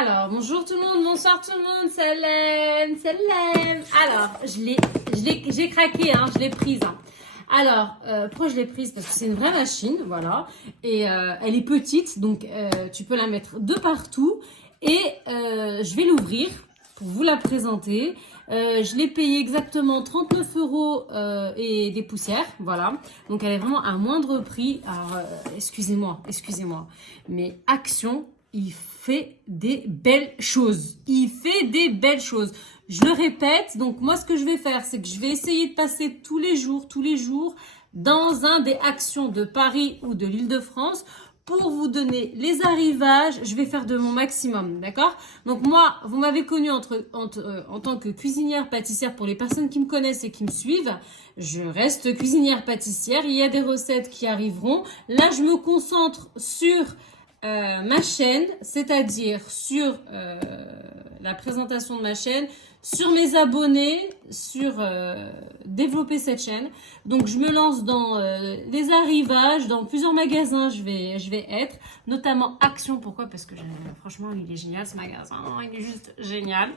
Alors, bonjour tout le monde, bonsoir tout le monde, salam, salam. Alors, j'ai craqué, hein, je l'ai prise. Hein. Alors, pourquoi je l'ai prise? Parce que c'est une vraie machine, voilà. Et elle est petite, donc tu peux la mettre de partout. Et je vais l'ouvrir pour vous la présenter. Je l'ai payée exactement 39 € et des poussières, voilà. Donc, elle est vraiment à moindre prix. Alors, excusez-moi, mais Action, il fait des belles choses. Il fait des belles choses. Je le répète, donc moi ce que je vais faire, c'est que je vais essayer de passer tous les jours, dans un des Actions de Paris ou de l'Île-de-France pour vous donner les arrivages. Je vais faire de mon maximum, d'accord? Donc moi, vous m'avez connue en tant que cuisinière pâtissière. Pour les personnes qui me connaissent et qui me suivent, je reste cuisinière pâtissière. Il y a des recettes qui arriveront. Là, je me concentre sur ma chaîne, c'est-à-dire sur la présentation de ma chaîne, sur mes abonnés, sur développer cette chaîne. Donc je me lance dans les arrivages, dans plusieurs magasins je vais être, notamment Action. Pourquoi? Parce que franchement il est génial ce magasin, il est juste génial.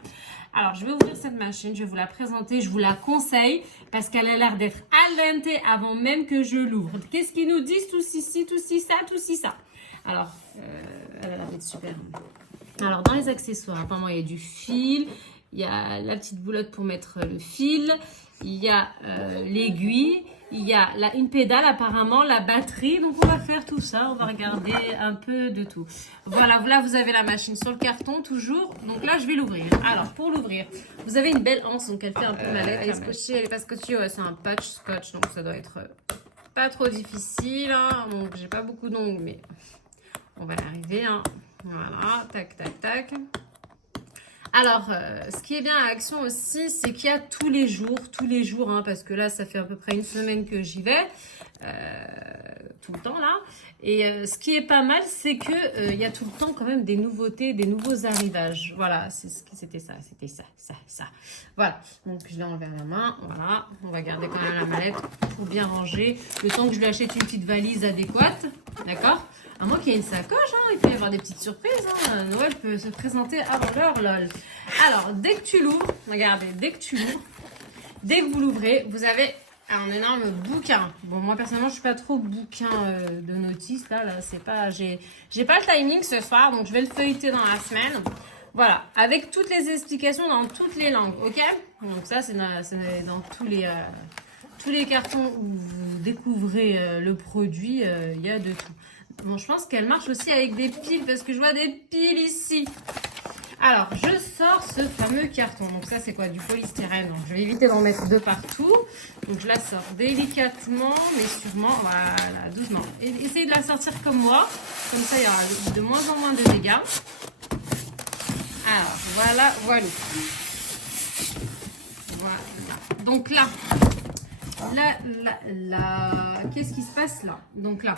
Alors je vais ouvrir cette machine, je vais vous la présenter, je vous la conseille parce qu'elle a l'air d'être al dente avant même que je l'ouvre. Qu'est-ce qu'ils nous disent? Tout ci, ça. Alors, elle a l'air d'être super. Alors, dans les accessoires, apparemment, il y a du fil. Il y a la petite boulotte pour mettre le fil. Il y a l'aiguille. Il y a une pédale, apparemment, la batterie. Donc, on va faire tout ça. On va regarder un peu de tout. Voilà, là, vous avez la machine sur le carton, toujours. Donc là, je vais l'ouvrir. Alors, pour l'ouvrir, vous avez une belle anse. Donc, elle fait un peu mallette. Elle est scotchée, elle est pas scotchée. Ouais, c'est un patch scotch. Donc, ça doit être pas trop difficile. Hein. Donc, j'ai pas beaucoup d'ongles, mais... on va y arriver, hein. Voilà, tac, tac, tac. Alors, ce qui est bien à Action aussi, c'est qu'il y a tous les jours, hein, parce que là, ça fait à peu près une semaine que j'y vais, tout le temps là. Et ce qui est pas mal, c'est que il y a tout le temps quand même des nouveautés, des nouveaux arrivages. Voilà, c'était ça. Voilà, donc je l'ai enlevé à la main, voilà. On va garder quand même la mallette pour bien ranger, le temps que je lui achète une petite valise adéquate, d'accord? À moins qu'il y ait une sacoche, hein, il peut y avoir des petites surprises. Hein. Noël peut se présenter avant l'heure, lol. Alors, dès que tu l'ouvres, regardez, dès que vous l'ouvrez, vous avez un énorme bouquin. Bon, moi, personnellement, je suis pas trop bouquin de notices. Là, c'est pas... J'ai pas le timing ce soir, donc je vais le feuilleter dans la semaine. Voilà, avec toutes les explications dans toutes les langues, ok? Donc ça, c'est dans tous les cartons où vous découvrez le produit, il y a de tout. Bon, je pense qu'elle marche aussi avec des piles parce que je vois des piles ici. Alors, je sors ce fameux carton. Donc ça, c'est quoi? Du polystyrène. Donc, je vais éviter d'en mettre de partout. Donc, je la sors délicatement, mais sûrement. Voilà, doucement. Et essayez de la sortir comme moi. Comme ça, il y aura de moins en moins de dégâts. Alors, voilà. Donc là, qu'est-ce qui se passe là? Donc là,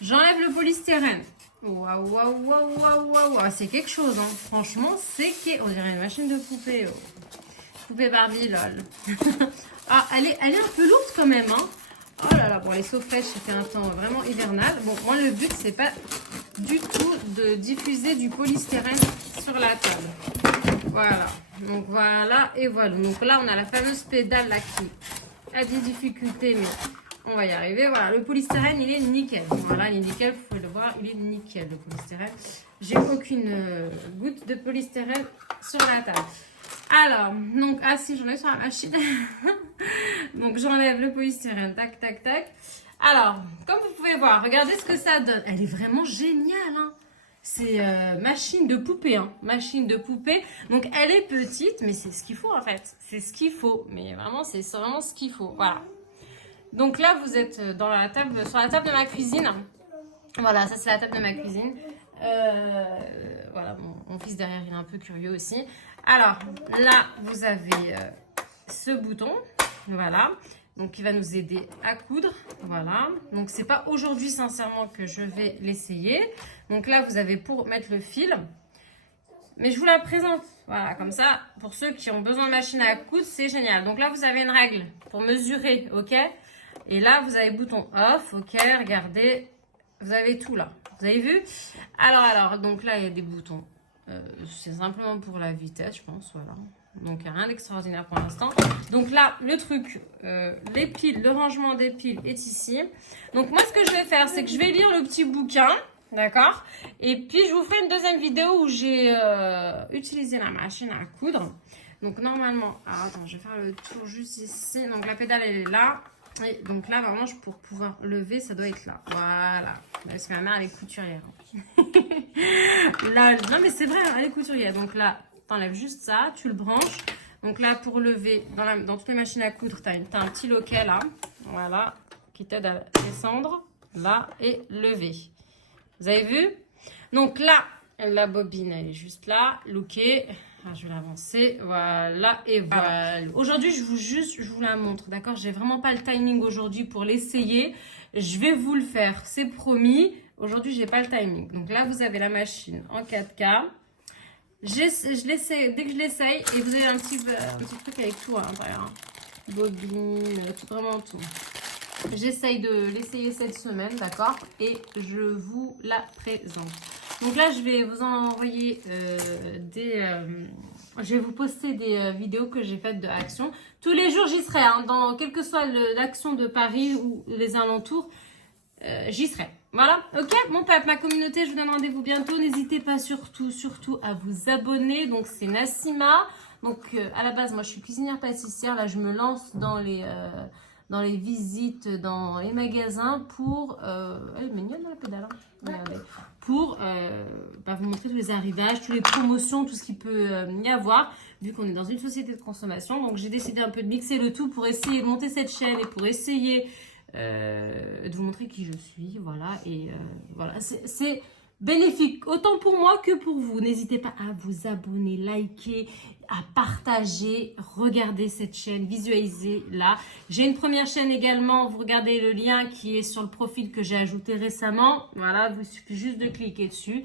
j'enlève le polystyrène. Waouh, c'est quelque chose, hein. Franchement, on dirait une machine de poupée. Oh. Poupée Barbie, lol. Ah, elle est un peu lourde quand même, hein. Oh là là, bon, elle est saufèche, c'était un temps vraiment hivernal. Bon, moi, le but, c'est pas du tout de diffuser du polystyrène sur la table. Voilà. Donc, voilà, et voilà. Donc là, on a la fameuse pédale là qui a des difficultés, mais... on va y arriver. Voilà, le polystyrène, il est nickel. Voilà, il est nickel, vous pouvez le voir, il est nickel, le polystyrène. J'ai aucune goutte de polystyrène sur la table. Alors, donc, ah si, j'en ai sur la machine. Donc, j'enlève le polystyrène, tac, tac, tac. Alors, comme vous pouvez voir, regardez ce que ça donne. Elle est vraiment géniale, hein. C'est machine de poupée, hein. Machine de poupée. Donc, elle est petite, mais c'est ce qu'il faut, en fait. C'est ce qu'il faut. Mais vraiment, c'est vraiment ce qu'il faut. Voilà. Donc là, vous êtes sur la table de ma cuisine. Voilà, ça c'est la table de ma cuisine. Voilà, mon fils derrière, il est un peu curieux aussi. Alors, là, vous avez ce bouton. Voilà. Donc, il va nous aider à coudre. Voilà. Donc, c'est pas aujourd'hui, sincèrement, que je vais l'essayer. Donc là, vous avez pour mettre le fil. Mais je vous la présente. Voilà, comme ça, pour ceux qui ont besoin de machine à coudre, c'est génial. Donc là, vous avez une règle pour mesurer, ok? Et là, vous avez bouton off, ok, regardez, vous avez tout là. Vous avez vu? Alors, donc là, il y a des boutons C'est simplement pour la vitesse, je pense, voilà. Donc, il n'y a rien d'extraordinaire pour l'instant. Donc là, le truc, les piles, le rangement des piles est ici. Donc moi, ce que je vais faire, c'est que je vais lire le petit bouquin, d'accord? Et puis, je vous ferai une deuxième vidéo où j'ai utilisé la machine à coudre. Donc normalement, alors attends, je vais faire le tour juste ici. Donc la pédale, elle est là. Et donc là, vraiment, pour pouvoir lever, ça doit être là. Voilà. Parce que ma mère, elle est couturière. Là, non, mais c'est vrai, elle est couturière. Donc là, t'enlèves juste ça, tu le branches. Donc là, pour lever, dans toutes les machines à coudre, t'as un petit loquet là. Voilà. Qui t'aide à descendre. Là, et lever. Vous avez vu? Donc là, la bobine, elle est juste là. Loquet. Je vais l'avancer, voilà, et voilà. Aujourd'hui, je vous la montre, d'accord? J'ai vraiment pas le timing aujourd'hui pour l'essayer. Je vais vous le faire, c'est promis. Aujourd'hui, j'ai pas le timing. Donc là, vous avez la machine en 4K. Je l'essaie, dès que je l'essaye, et vous avez un petit truc avec tout à l'intérieur. Bobine, tout, vraiment tout. J'essaye de l'essayer cette semaine, d'accord? Et je vous la présente. Donc là, je vais vous envoyer je vais vous poster des vidéos que j'ai faites de Action. Tous les jours, j'y serai. Hein, quelle que soit l'Action de Paris ou les alentours, j'y serai. Voilà, ok? Mon peuple, ma communauté, je vous donne rendez-vous bientôt. N'hésitez pas surtout à vous abonner. Donc, c'est Nassima. Donc, à la base, moi, je suis cuisinière pâtissière. Là, je me lance dans les visites, dans les magasins pour... elle est mignonne la pédale, hein. Regardez. Pour vous montrer tous les arrivages, toutes les promotions, tout ce qu'il peut y avoir, vu qu'on est dans une société de consommation. Donc, j'ai décidé un peu de mixer le tout pour essayer de monter cette chaîne et pour essayer de vous montrer qui je suis. Voilà, et voilà, c'est bénéfique autant pour moi que pour vous. N'hésitez pas à vous abonner, liker, à partager, regarder cette chaîne, visualiser là. J'ai une première chaîne également, vous regardez le lien qui est sur le profil que j'ai ajouté récemment. Voilà, il suffit juste de cliquer dessus.